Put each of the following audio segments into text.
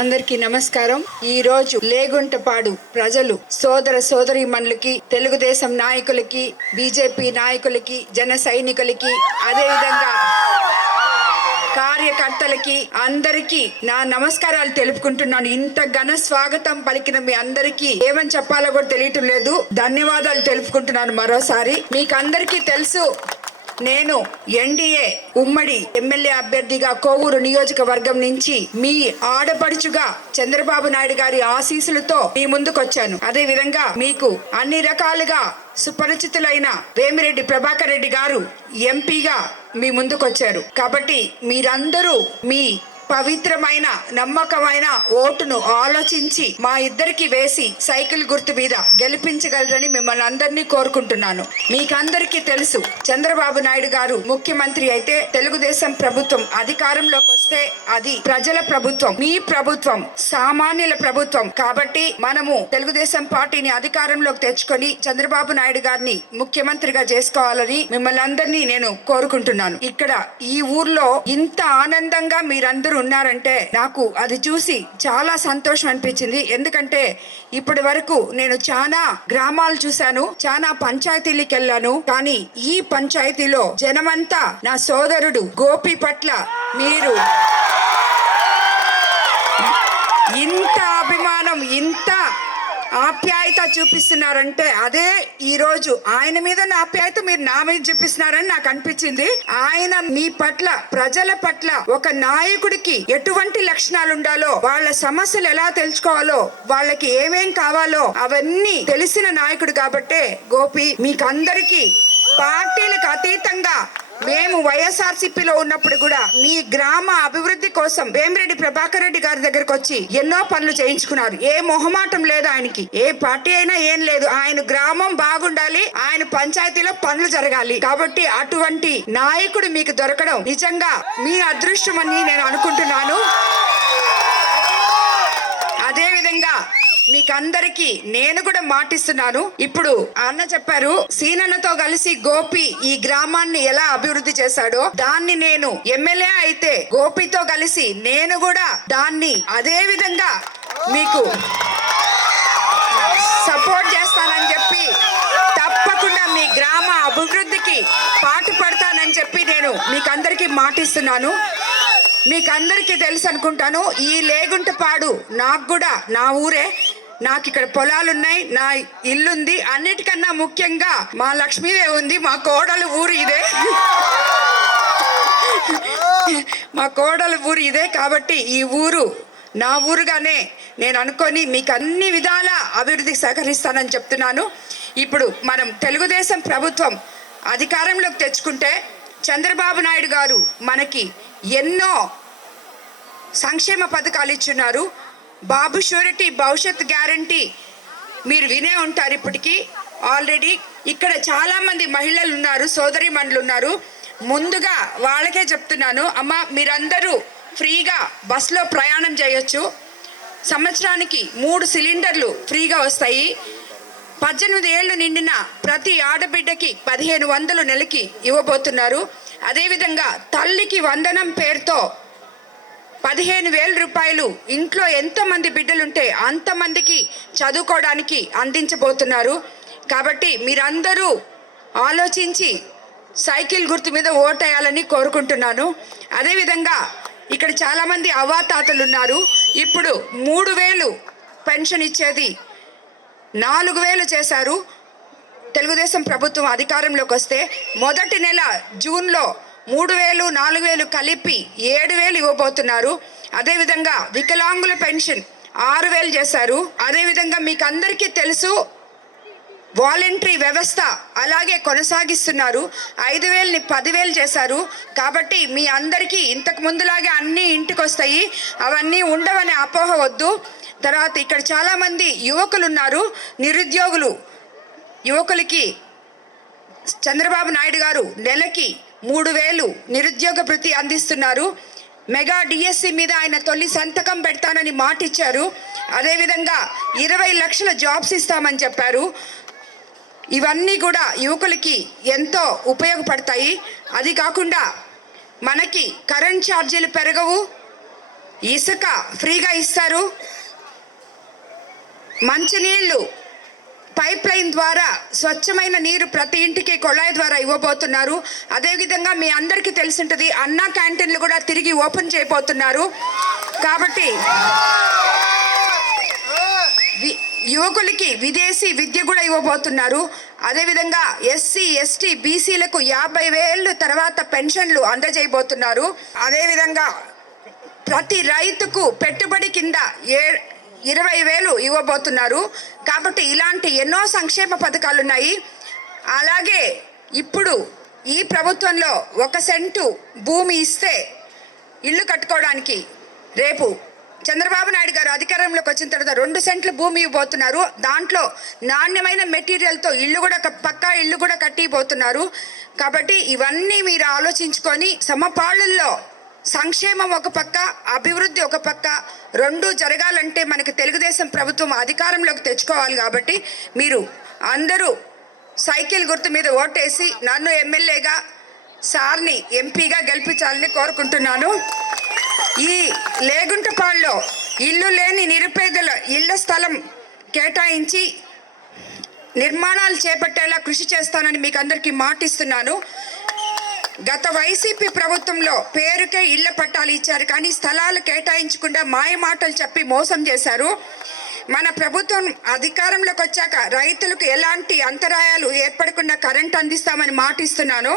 అందరికీ నమస్కారం. ఈ రోజు లేగుంటపాడు ప్రజలు సోదర సోదరి మనులకి తెలుగుదేశం నాయకులకి బీజేపీ నాయకులకి జన సైనికులకి అదేవిధంగా కార్యకర్తలకి అందరికీ నా నమస్కారాలు తెలుపుకుంటున్నాను. ఇంత ఘన స్వాగతం పలికిన మీ అందరికీ ఏమని చెప్పాలో కూడా తెలియటం లేదు. ధన్యవాదాలు తెలుపుకుంటున్నాను మరోసారి. మీకు అందరికీ తెలుసు నేను ఎన్డీఏ ఉమ్మడి ఎమ్మెల్యే అభ్యర్థిగా కోవూరు నియోజకవర్గం నుంచి మీ ఆడపడుచుగా చంద్రబాబు నాయుడు గారి ఆశీస్సులతో మీ ముందుకొచ్చాను. అదే విధంగా మీకు అన్ని రకాలుగా సుపరిచితులైన వేమిరెడ్డి ప్రభాకర్ రెడ్డి గారు ఎంపీగా మీ ముందుకొచ్చారు. కాబట్టి మీరందరూ మీ పవిత్రమైన నమ్మకమైన ఓటును ఆలోచించి మా ఇద్దరికి వేసి సైకిల్ గుర్తు మీద గెలిపించగలరని మిమ్మల్ని అందరినీ కోరుకుంటున్నాను. మీకందరికీ తెలుసు చంద్రబాబు నాయుడు గారు ముఖ్యమంత్రి అయితే తెలుగుదేశం ప్రభుత్వం అధికారంలోకి వస్తే అది ప్రజల ప్రభుత్వం మీ ప్రభుత్వం సామాన్యుల ప్రభుత్వం. కాబట్టి మనము తెలుగుదేశం పార్టీని అధికారంలోకి తెచ్చుకొని చంద్రబాబు నాయుడు గారిని ముఖ్యమంత్రిగా చేసుకోవాలని మిమ్మల్ని అందరినీ నేను కోరుకుంటున్నాను. ఇక్కడ ఈ ఊర్లో ఇంత ఆనందంగా మీరందరూ ఉన్నారంటే నాకు అది చూసి చాలా సంతోషం అనిపించింది. ఎందుకంటే ఇప్పటి వరకు నేను చాలా గ్రామాలు చూశాను చాలా పంచాయతీలకు వెళ్ళాను కానీ ఈ పంచాయతీలో జనమంతా నా సోదరుడు గోపి పట్ల మీరు ఇంత అభిమానం ఇంత ఆప్యాయత చూపిస్తున్నారంటే అదే ఈ రోజు ఆయన మీద నా ఆప్యాయత మీరు నా మీద చూపిస్తున్నారని నాకు అనిపించింది. ఆయన మీ పట్ల ప్రజల పట్ల ఒక నాయకుడికి ఎటువంటి లక్షణాలు ఉండాలో వాళ్ళ సమస్యలు ఎలా తెలుసుకోవాలో వాళ్ళకి ఏమేం కావాలో అవన్నీ తెలిసిన నాయకుడు కాబట్టే గోపి మీకు అందరికీ పార్టీలకు అతీతంగా మేము వైఎస్ఆర్సీపీలో ఉన్నప్పుడు కూడా మీ గ్రామ అభివృద్ధి కోసం వేమిరెడ్డి ప్రభాకర్ రెడ్డి గారి దగ్గరకు వచ్చి ఎన్నో పనులు చేయించుకున్నారు. ఏ మొహమాటం లేదు ఆయనకి. ఏ పార్టీ అయినా ఏం లేదు. ఆయన గ్రామం బాగుండాలి. ఆయన పంచాయతీలో పనులు జరగాలి. కాబట్టి అటువంటి నాయకుడు మీకు దొరకడం నిజంగా మీ అదృష్టం అని నేను అనుకుంటున్నాను. అదేవిధంగా మీకందరికి నేను కూడా మాటిస్తున్నాను. ఇప్పుడు అన్న చెప్పారు సీనన్నతో కలిసి గోపి ఈ గ్రామాన్ని ఎలా అభివృద్ధి చేశాడో. దాన్ని నేను ఎమ్మెల్యే అయితే గోపితో కలిసి నేను కూడా దాన్ని అదే విధంగా మీకు సపోర్ట్ చేస్తానని చెప్పి తప్పకుండా మీ గ్రామ అభివృద్ధికి పాటు పడతానని చెప్పి నేను మీకందరికీ మాటిస్తున్నాను. మీకు అందరికీ తెలుసు అనుకుంటాను ఈ లేగుంటపాడు నాకు కూడా నా ఊరే. నాకు ఇక్కడ పొలాలు ఉన్నాయి నా ఇల్లుంది. అన్నిటికన్నా ముఖ్యంగా మా లక్ష్మీదేవి ఉంది మా కోడలు ఊరు ఇదే. మా కోడల ఊరు ఇదే కాబట్టి ఈ ఊరు నా ఊరుగానే నేను అనుకొని మీకు అన్ని విధాల అభివృద్ధికి సహకరిస్తానని చెప్తున్నాను. ఇప్పుడు మనం తెలుగుదేశం ప్రభుత్వం అధికారంలోకి తెచ్చుకుంటే చంద్రబాబు నాయుడు గారు మనకి ఎన్నో సంక్షేమ పథకాలు ఇచ్చున్నారు. బాబు షూరిటీ భవిష్యత్ గ్యారంటీ. మీరు వినే ఉంటారు ఇప్పటికీ. ఆల్రెడీ ఇక్కడ చాలామంది మహిళలు ఉన్నారు సోదరి ఉన్నారు. ముందుగా వాళ్ళకే చెప్తున్నాను అమ్మ మీరందరూ ఫ్రీగా బస్సులో ప్రయాణం చేయొచ్చు. సంవత్సరానికి మూడు సిలిండర్లు ఫ్రీగా వస్తాయి. పద్దెనిమిది ఏళ్ళు నిండిన ప్రతి ఆడబిడ్డకి పదిహేను వందలు నెలకి ఇవ్వబోతున్నారు. అదేవిధంగా తల్లికి వందనం పేరుతో పదిహేను వేల రూపాయలు ఇంట్లో ఎంతమంది బిడ్డలుంటే అంతమందికి చదువుకోవడానికి అందించబోతున్నారు. కాబట్టి మీరందరూ ఆలోచించి సైకిల్ గుర్తు మీద ఓటేయాలని కోరుకుంటున్నాను. అదేవిధంగా ఇక్కడ చాలామంది అవాతాతలు ఉన్నారు ఇప్పుడు మూడు వేలు పెన్షన్ ఇచ్చేది నాలుగు వేలు చేశారు. తెలుగుదేశం ప్రభుత్వం అధికారంలోకి వస్తే మొదటి నెల జూన్లో మూడు వేలు నాలుగు వేలు కలిపి ఏడు వేలు ఇవ్వబోతున్నారు. అదేవిధంగా వికలాంగుల పెన్షన్ ఆరు వేలు చేశారు. అదేవిధంగా మీకు అందరికీ తెలుసు వాలంటరీ వ్యవస్థ అలాగే కొనసాగిస్తున్నారు. ఐదు వేలని పదివేలు చేశారు. కాబట్టి మీ అందరికీ ఇంతకు ముందులాగే అన్నీ ఇంటికి వస్తాయి అవన్నీ ఉండవని అపోహ వద్దు. తర్వాత ఇక్కడ చాలామంది యువకులు ఉన్నారు నిరుద్యోగులు. యువకులకి చంద్రబాబు నాయుడు గారు నెలకి మూడు వేలు నిరుద్యోగ భృతి అందిస్తున్నారు. మెగా డిఎస్సి మీద ఆయన తొలి సంతకం పెడతానని మాట ఇచ్చారు అదేవిధంగా ఇరవై లక్షల జాబ్స్ ఇస్తామని చెప్పారు. ఇవన్నీ కూడా యువకులకి ఎంతో ఉపయోగపడతాయి. అది కాకుండా మనకి కరెంట్ ఛార్జీలు పెరగవు. ఇసుక ఫ్రీగా ఇస్తారు. మంచినీళ్ళు పైప్ లైన్ ద్వారా స్వచ్ఛమైన నీరు ప్రతి ఇంటికి కొళాయి ద్వారా ఇవ్వబోతున్నారు. అదేవిధంగా మీ అందరికీ తెలిసింటుంది అన్నా క్యాంటీన్లు కూడా తిరిగి ఓపెన్ చేయబోతున్నారు. కాబట్టి వి- యువకులకి విదేశీ విద్య కూడా ఇవ్వబోతున్నారు. అదేవిధంగా ఎస్సీ ఎస్టీ బీసీలకు యాభై వేలు తర్వాత పెన్షన్లు అందజేయబోతున్నారు. అదేవిధంగా ప్రతి రైతుకు పెట్టుబడి కింద ఏ ఇరవై వేలు ఇవ్వబోతున్నారు. కాబట్టి ఇలాంటి ఎన్నో సంక్షేమ పథకాలు ఉన్నాయి. అలాగే ఇప్పుడు ఈ ప్రభుత్వంలో ఒక సెంటు భూమి ఇస్తే ఇల్లు కట్టుకోవడానికి రేపు చంద్రబాబు నాయుడు గారు అధికారంలోకి వచ్చిన తర్వాత రెండు సెంట్లు భూమి ఇవ్వబోతున్నారు. దాంట్లో నాణ్యమైన మెటీరియల్తో ఇల్లు కూడా పక్కా ఇల్లు కూడా కట్టిపోతున్నారు కాబట్టి ఇవన్నీ మీరు ఆలోచించుకొని సమపాళ్ళల్లో సంక్షేమం ఒక పక్క అభివృద్ధి ఒక పక్క రెండు జరగాలంటే మనకి తెలుగుదేశం ప్రభుత్వం అధికారంలోకి తెచ్చుకోవాలి కాబట్టి మీరు అందరూ సైకిల్ గుర్తు మీద ఓటేసి నన్ను ఎమ్మెల్యేగా సార్ని ఎంపీగా గెలిపించాలని కోరుకుంటున్నాను. ఈ లేగుంటపాడులో ఇల్లు లేని నిరుపేదల ఇళ్ళ స్థలం కేటాయించి నిర్మాణాలు చేపట్టేలా కృషి చేస్తానని మీకు అందరికీ మాటిస్తున్నాను. గత వైసీపీ ప్రభుత్వంలో పేరుకే ఇళ్ళ పట్టాలు ఇచ్చారు కానీ స్థలాలు కేటాయించకుండా మాయ మాటలు చెప్పి మోసం చేశారు. మన ప్రభుత్వం అధికారంలోకి వచ్చాక రైతులకు ఎలాంటి అంతరాయాలు ఏర్పడకుండా కరెంట్ అందిస్తామని మాటిస్తున్నాను.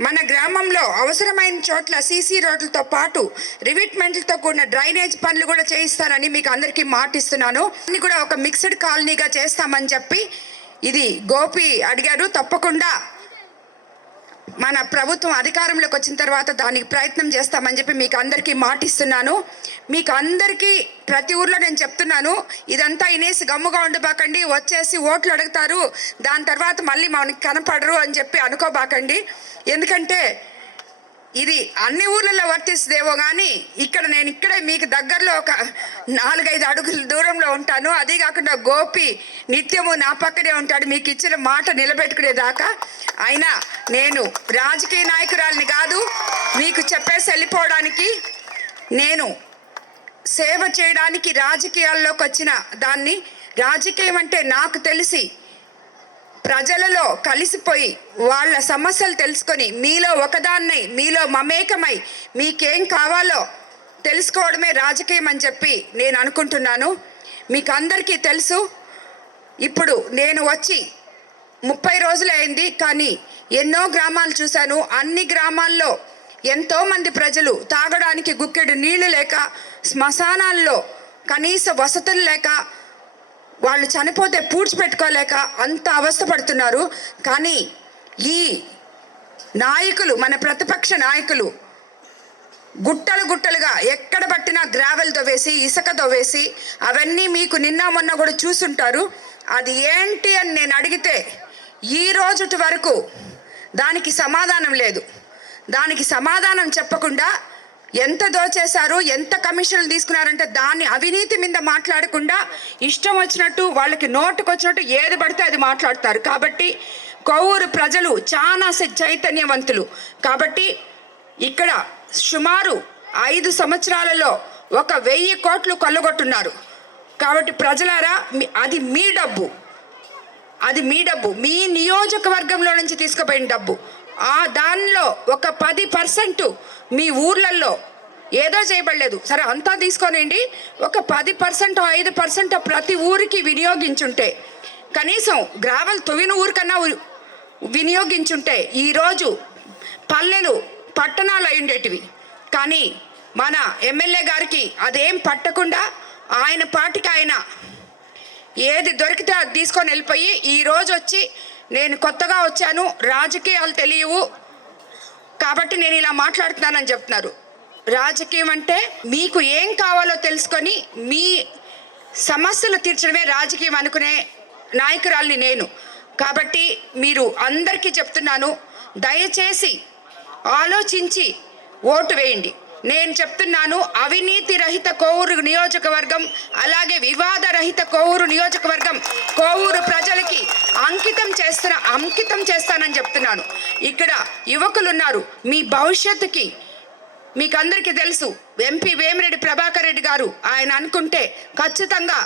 మన గ్రామంలో అవసరమైన చోట్ల సీసీ రోడ్లతో పాటు రివిట్మెంట్లతో కూడిన డ్రైనేజ్ పనులు కూడా చేయిస్తానని మీకు అందరికీ మాటిస్తున్నాను. అన్ని కూడా ఒక మిక్స్డ్ కాలనీగా చేస్తామని చెప్పి ఇది గోపి అడిగారు. తప్పకుండా మన ప్రభుత్వం అధికారంలోకి వచ్చిన తర్వాత దానికి ప్రయత్నం చేస్తామని చెప్పి మీకు అందరికీ మాటిస్తున్నాను. మీకు అందరికీ ప్రతి ఊర్లో నేను చెప్తున్నాను ఇదంతా ఇనేసి గమ్ముగా ఉండబాకండి వచ్చేసి ఓట్లు అడుగుతారు దాని తర్వాత మళ్ళీ మనకి కనపడరు అని చెప్పి అనుకోబాకండి. ఎందుకంటే ఇది అన్ని ఊర్లలో వర్తిస్తుందేమో కానీ ఇక్కడ నేను ఇక్కడే మీకు దగ్గరలో ఒక నాలుగైదు అడుగుల దూరంలో ఉంటాను. అదే కాకుండా గోపి నిత్యము నా పక్కనే ఉంటాడు. మీకు ఇచ్చిన మాట నిలబెట్టుకునేదాకా అయినా నేను రాజకీయ నాయకురాలిని కాదు మీకు చెప్పేసి వెళ్ళిపోవడానికి నేను సేవ చేయడానికి రాజకీయాల్లోకి వచ్చిన దాన్ని రాజకీయం అంటే నాకు తెలిసి ప్రజలలో కలిసిపోయి వాళ్ళ సమస్యలు తెలుసుకొని మీలో ఒకదాన్నై మీలో మమేకమై మీకేం కావాలో తెలుసుకోవడమే రాజకీయం అని చెప్పి నేను అనుకుంటున్నాను. మీకు అందరికీ తెలుసు. ఇప్పుడు నేను వచ్చి ముప్పై రోజులు అయింది కానీ ఎన్నో గ్రామాలు చూశాను. అన్ని గ్రామాల్లో ఎంతోమంది ప్రజలు తాగడానికి గుక్కెడు నీళ్ళు లేక శ్మశానాల్లో కనీస వసతులు లేక వాళ్ళు చనిపోతే పూడ్చిపెట్టుకోలేక అంత అవస్థపడుతున్నారు కానీ ఈ నాయకులు మన ప్రతిపక్ష నాయకులు గుట్టలు గుట్టలుగా ఎక్కడ పట్టినా గ్రావెల్ వేసి ఇసుక వేసి అవన్నీ మీకు నిన్న మొన్న కూడా చూసుంటారు. అది ఏంటి అని నేను అడిగితే ఈ రోజుటి వరకు దానికి సమాధానం లేదు. దానికి సమాధానం చెప్పకుండా ఎంత దోచేశారు ఎంత కమిషన్లు తీసుకున్నారంటే దాన్ని అవినీతి మీద మాట్లాడకుండా ఇష్టం వచ్చినట్టు వాళ్ళకి నోటుకు వచ్చినట్టు ఏది పడితే అది మాట్లాడతారు. కాబట్టి కొవ్వూరు ప్రజలు చాలా చైతన్యవంతులు. కాబట్టి ఇక్కడ సుమారు ఐదు సంవత్సరాలలో ఒక వెయ్యి కోట్లు కొల్లగొట్టున్నారు. కాబట్టి ప్రజలారా అది మీ డబ్బు. అది మీ డబ్బు. మీ నియోజకవర్గంలో నుంచి తీసుకుపోయిన డబ్బు. ఆ దానిలో ఒక పది పర్సెంట్ మీ ఊర్లలో ఏదో చేయబడలేదు. సరే అంతా తీసుకోనండి. ఒక పది పర్సెంట్ ఐదు పర్సెంట్ ప్రతి ఊరికి వినియోగించుంటే కనీసం గ్రావెల్ తువిన ఊరికన్నా వినియోగించుంటే ఈరోజు పల్లెలు పట్టణాలు అయి ఉండేటివి కానీ మన ఎమ్మెల్యే గారికి అదేం పట్టకుండా ఆయన పాటికి ఆయన ఏది దొరికితే అది తీసుకొని వెళ్ళిపోయి ఈరోజు వచ్చి నేను కొత్తగా వచ్చాను రాజకీయాలు తెలియవు. కాబట్టి నేను ఇలా మాట్లాడుతున్నానని చెప్తున్నారు. రాజకీయం అంటే మీకు ఏం కావాలో తెలుసుకొని మీ సమస్యలు తీర్చడమే రాజకీయం అనుకునే నాయకురాల్ని నేను. కాబట్టి మీరు అందరికీ చెప్తున్నాను దయచేసి ఆలోచించి ఓటు వేయండి. నేను చెప్తున్నాను అవినీతి రహిత కోవూరు నియోజకవర్గం అలాగే వివాద రహిత కోవూరు నియోజకవర్గం కోవూరు ప్రజలకి అంకితం చేస్తున్న అంకితం చేస్తానని చెప్తున్నాను. ఇక్కడ యువకులు ఉన్నారు మీ భవిష్యత్తుకి మీకు అందరికీ తెలుసు ఎంపీ వేమిరెడ్డి ప్రభాకర్ రెడ్డి గారు ఆయన అనుకుంటే ఖచ్చితంగా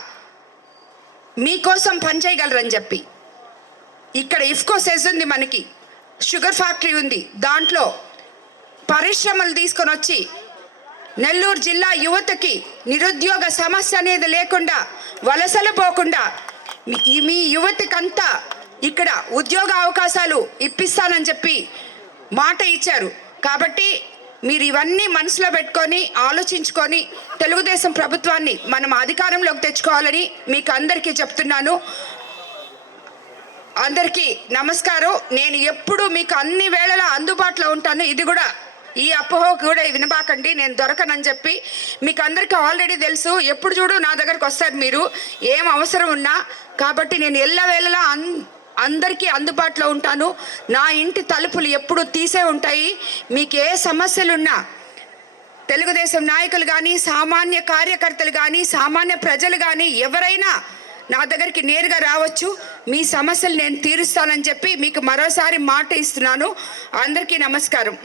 మీకోసం పనిచేయగలరని చెప్పి. ఇక్కడ ఇఫ్కో సెజ్ ఉంది మనకి షుగర్ ఫ్యాక్టరీ ఉంది దాంట్లో పరిశ్రమలు తీసుకొని వచ్చి నెల్లూరు జిల్లా యువతకి నిరుద్యోగ సమస్య అనేది లేకుండా వలసలు పోకుండా మీ- యువతికంతా ఇక్కడ ఉద్యోగ అవకాశాలు ఇప్పిస్తానని చెప్పి మాట ఇచ్చారు. కాబట్టి మీరు ఇవన్నీ మనసులో పెట్టుకొని ఆలోచించుకొని తెలుగుదేశం ప్రభుత్వాన్ని మనం అధికారంలోకి తెచ్చుకోవాలని మీకు అందరికీ చెప్తున్నాను. అందరికీ నమస్కారం. నేను ఎప్పుడు మీకు అన్ని వేళలా అందుబాటులో ఉంటాను. ఇది కూడా ఈ అపోహ కూడా వినబాకండి నేను దొరకనని చెప్పి మీకు అందరికీ ఆల్రెడీ తెలుసు. ఎప్పుడు చూడు నా దగ్గరకు వస్తారు మీరు. ఏం అవసరం ఉన్నా కాబట్టి నేను ఎల్ల వేళలా అన్ అందరికీ అందుబాటులో ఉంటాను. నా ఇంటి తలుపులు ఎప్పుడు తీసే ఉంటాయి. మీకు ఏ సమస్యలున్నా తెలుగుదేశం నాయకులు కానీ సామాన్య కార్యకర్తలు కానీ సామాన్య ప్రజలు కానీ ఎవరైనా నా దగ్గరికి నేరుగా రావచ్చు. మీ సమస్యలు నేను తీరుస్తానని చెప్పి మీకు మరోసారి మాట ఇస్తున్నాను. అందరికీ నమస్కారం.